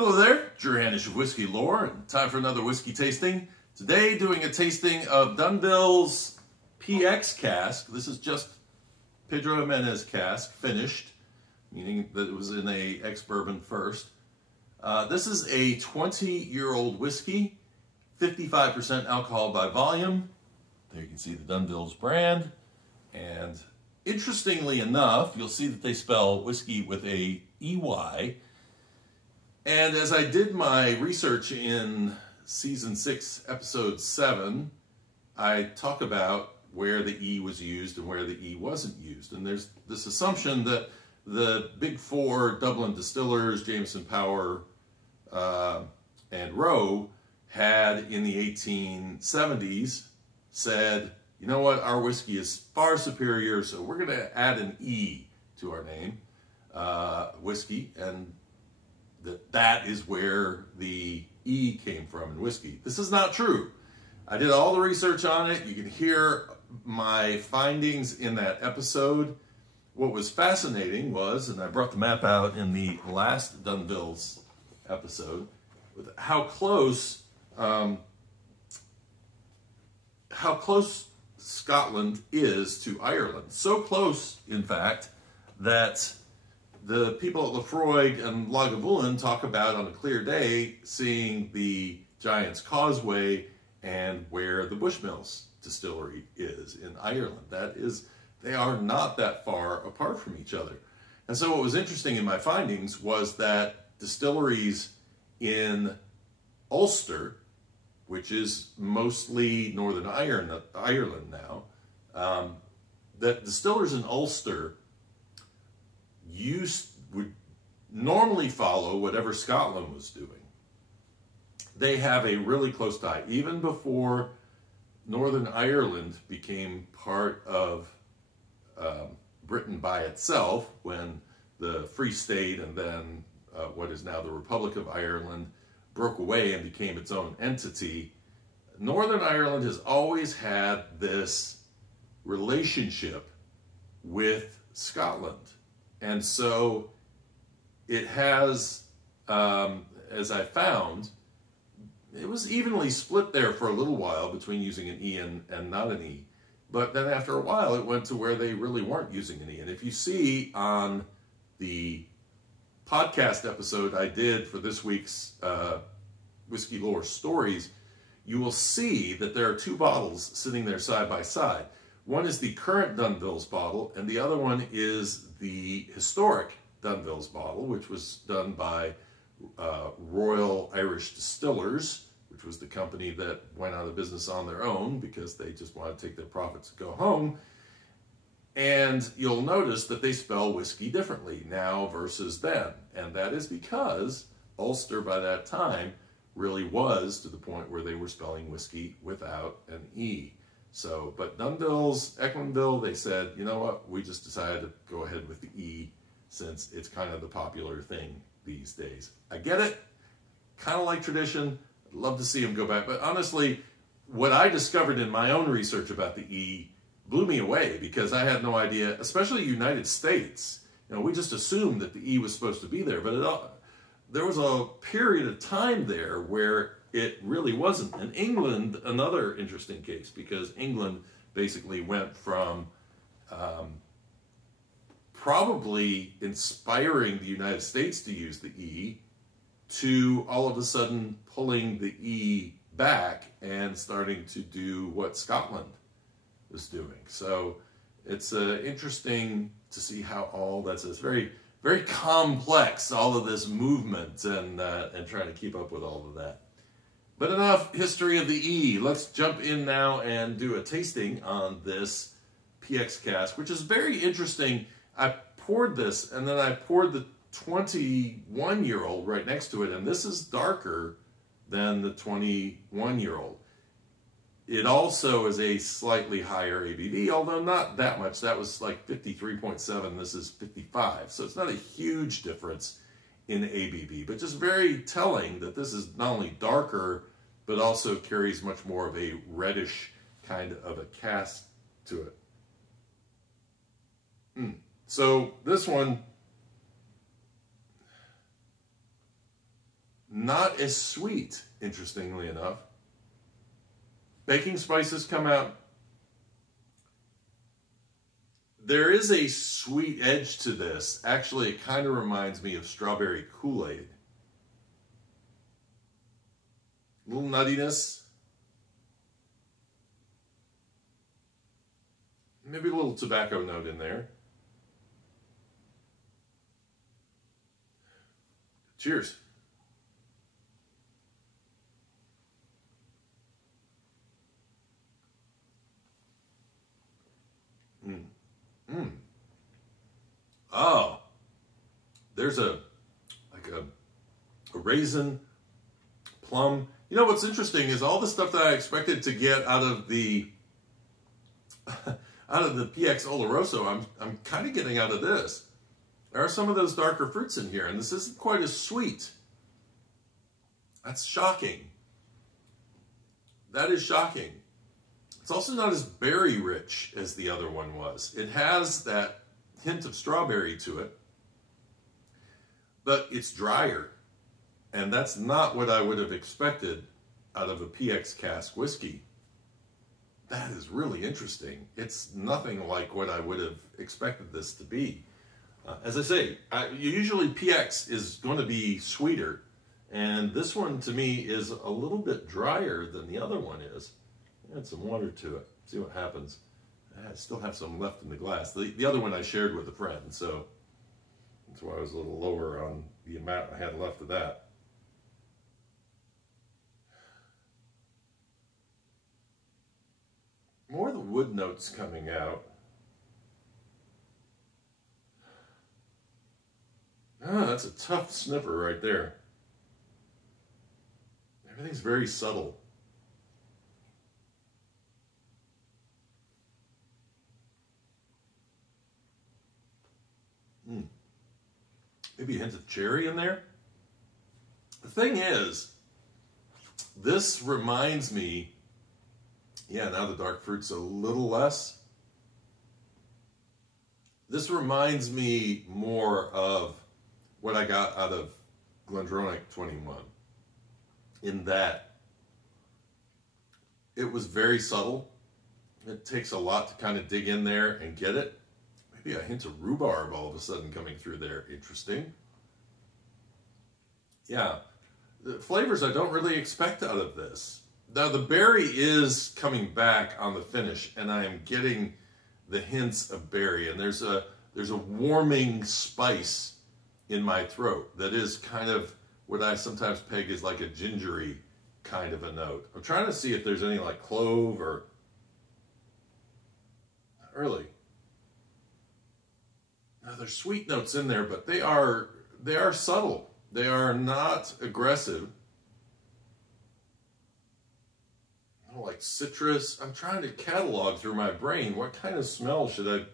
Hello there, Drew Hanish of Whiskey Lore, and time for another whiskey tasting. Today doing a tasting of Dunvilles PX Cask. This is just Pedro Jimenez Cask, finished, meaning that it was in a ex-bourbon first. This is a 20-year-old whiskey, 55% alcohol by volume. There you can see the Dunvilles brand. And interestingly enough, you'll see that they spell whiskey with a EY. And as I did my research in Season 6, Episode 7, I talk about where the E was used and where the E wasn't used. And there's this assumption that the big four Dublin distillers, Jameson, Power, and Rowe, had in the 1870s said, you know what, our whiskey is far superior, so we're going to add an E to our name, whiskey, and that is where the E came from in whiskey. This is not true. I did all the research on it. You can hear my findings in that episode. What was fascinating was, and I brought the map out in the last Dunvilles episode, with how close Scotland is to Ireland. So close, in fact, that the people at Lefroy and Lagavulin talk about on a clear day seeing the Giant's Causeway and where the Bushmills distillery is in Ireland. That is, they are not that far apart from each other. And so what was interesting in my findings was that distilleries in Ulster, which is mostly Northern Ireland now, that distillers in Ulster would normally follow whatever Scotland was doing. They have a really close tie. Even before Northern Ireland became part of Britain by itself, when the Free State and then what is now the Republic of Ireland broke away and became its own entity, Northern Ireland has always had this relationship with Scotland. And so it has, as I found, it was evenly split there for a little while between using an E and not an E. But then after a while, it went to where they really weren't using an E. And if you see on the podcast episode I did for this week's Whiskey Lore Stories, you will see that there are two bottles sitting there side by side. One is the current Dunvilles bottle, and the other one is the historic Dunvilles bottle, which was done by Royal Irish Distillers, which was the company that went out of business on their own because they just wanted to take their profits and go home. And you'll notice that they spell whiskey differently now versus then. And that is because Ulster by that time really was to the point where they were spelling whiskey without an E. So, but Dunvilles, Echlinville, they said, you know what, we just decided to go ahead with the E since it's kind of the popular thing these days. I get it, kind of like tradition. I'd love to see them go back. But honestly, what I discovered in my own research about the E blew me away because I had no idea, especially United States. You know, we just assumed that the E was supposed to be there, but there was a period of time there where it really wasn't. And England, another interesting case, because England basically went from probably inspiring the United States to use the E to all of a sudden pulling the E back and starting to do what Scotland is doing. So it's interesting to see how all that's very, very complex, all of this movement and trying to keep up with all of that. But enough history of the E. Let's jump in now and do a tasting on this PX cask, which is very interesting. I poured this, and then I poured the 21-year-old right next to it, and this is darker than the 21-year-old. It also is a slightly higher ABV, although not that much. That was like 53.7. This is 55. So it's not a huge difference in ABV, but just very telling that this is not only darker, but also carries much more of a reddish kind of a cast to it. So this one not as sweet, interestingly enough. Baking spices come out. There is a sweet edge to this. Actually, it kind of reminds me of strawberry Kool-Aid. A little nuttiness. Maybe a little tobacco note in there. Cheers. Oh, there's a raisin, plum. You know what's interesting is all the stuff that I expected to get out of the PX Oloroso, I'm kind of getting out of this. There are some of those darker fruits in here, and this isn't quite as sweet. That's shocking. That is shocking. It's also not as berry rich as the other one was. It has that hint of strawberry to it, but it's drier. And that's not what I would have expected out of a PX Cask whiskey. That is really interesting. It's nothing like what I would have expected this to be. As I say, usually PX is going to be sweeter, and this one to me is a little bit drier than the other one is. Add some water to it, see what happens. I still have some left in the glass. The other one I shared with a friend, so that's why I was a little lower on the amount I had left of that. More of the wood notes coming out. Ah, that's a tough sniffer right there. Everything's very subtle. Maybe a hint of cherry in there. The thing is, this reminds me, yeah, now the dark fruit's a little less. This reminds me more of what I got out of GlenDronach 21, in that it was very subtle. It takes a lot to kind of dig in there and get it. Maybe a hint of rhubarb all of a sudden coming through there. Interesting. Yeah, the flavors I don't really expect out of this. Now the berry is coming back on the finish, and I am getting the hints of berry, and there's a warming spice in my throat that is kind of what I sometimes peg as like a gingery kind of a note. I'm trying to see if there's any like clove or... Not really. Now there's sweet notes in there, but they are subtle. They are not aggressive. Oh, like citrus. I'm trying to catalog through my brain what kind of smell should I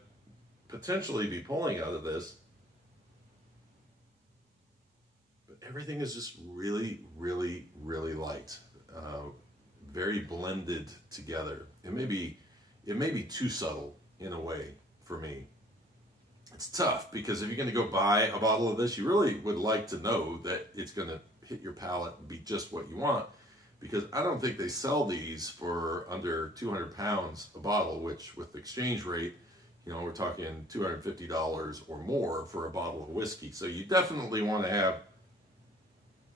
potentially be pulling out of this. But everything is just really, really, really light. Very blended together. It may be too subtle in a way for me. It's tough because if you're going to go buy a bottle of this, you really would like to know that it's going to hit your palate and be just what you want. Because I don't think they sell these for under 200 pounds a bottle, which with the exchange rate, you know, we're talking $250 or more for a bottle of whiskey. So you definitely want to have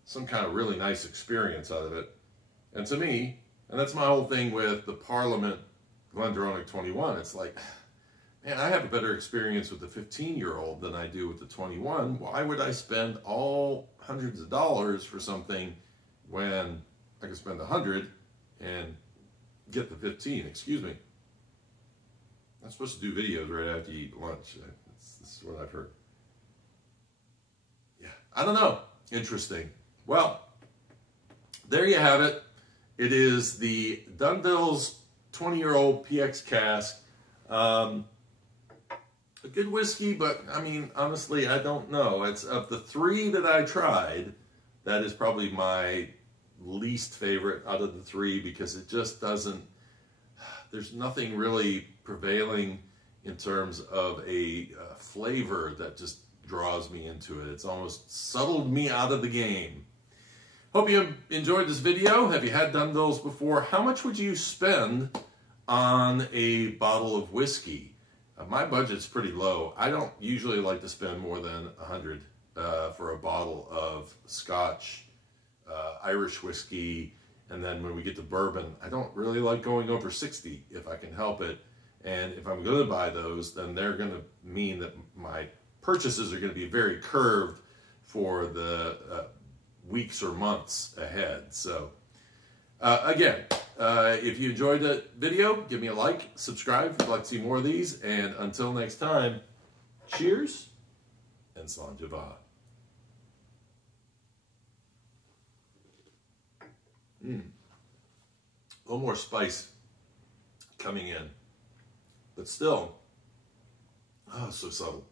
some kind of really nice experience out of it. And to me, and that's my whole thing with the Parliament GlenDronach 21, it's like, man, I have a better experience with the 15-year-old than I do with the 21. Why would I spend all hundreds of dollars for something when I could spend 100 and get the 15? Excuse me. I'm supposed to do videos right after you eat lunch. This is what I've heard. Yeah, I don't know. Interesting. Well, there you have it. It is the Dunvilles 20-year-old PX Cask. A good whiskey, but I mean, honestly, I don't know. It's of the three that I tried, that is probably my least favorite out of the three, because it just doesn't, there's nothing really prevailing in terms of a flavor that just draws me into it. It's almost settled me out of the game. Hope you enjoyed this video. Have you had Dunvilles before? How much would you spend on a bottle of whiskey? My budget's pretty low. I don't usually like to spend more than $100 for a bottle of Scotch, Irish whiskey, and then when we get to bourbon, I don't really like going over 60 if I can help it. And if I'm going to buy those, then they're going to mean that my purchases are going to be very curved for the weeks or months ahead. So again, if you enjoyed the video, give me a like, subscribe if you'd like to see more of these, and until next time, cheers and Slainte. A little more spice coming in, but still, oh, so subtle.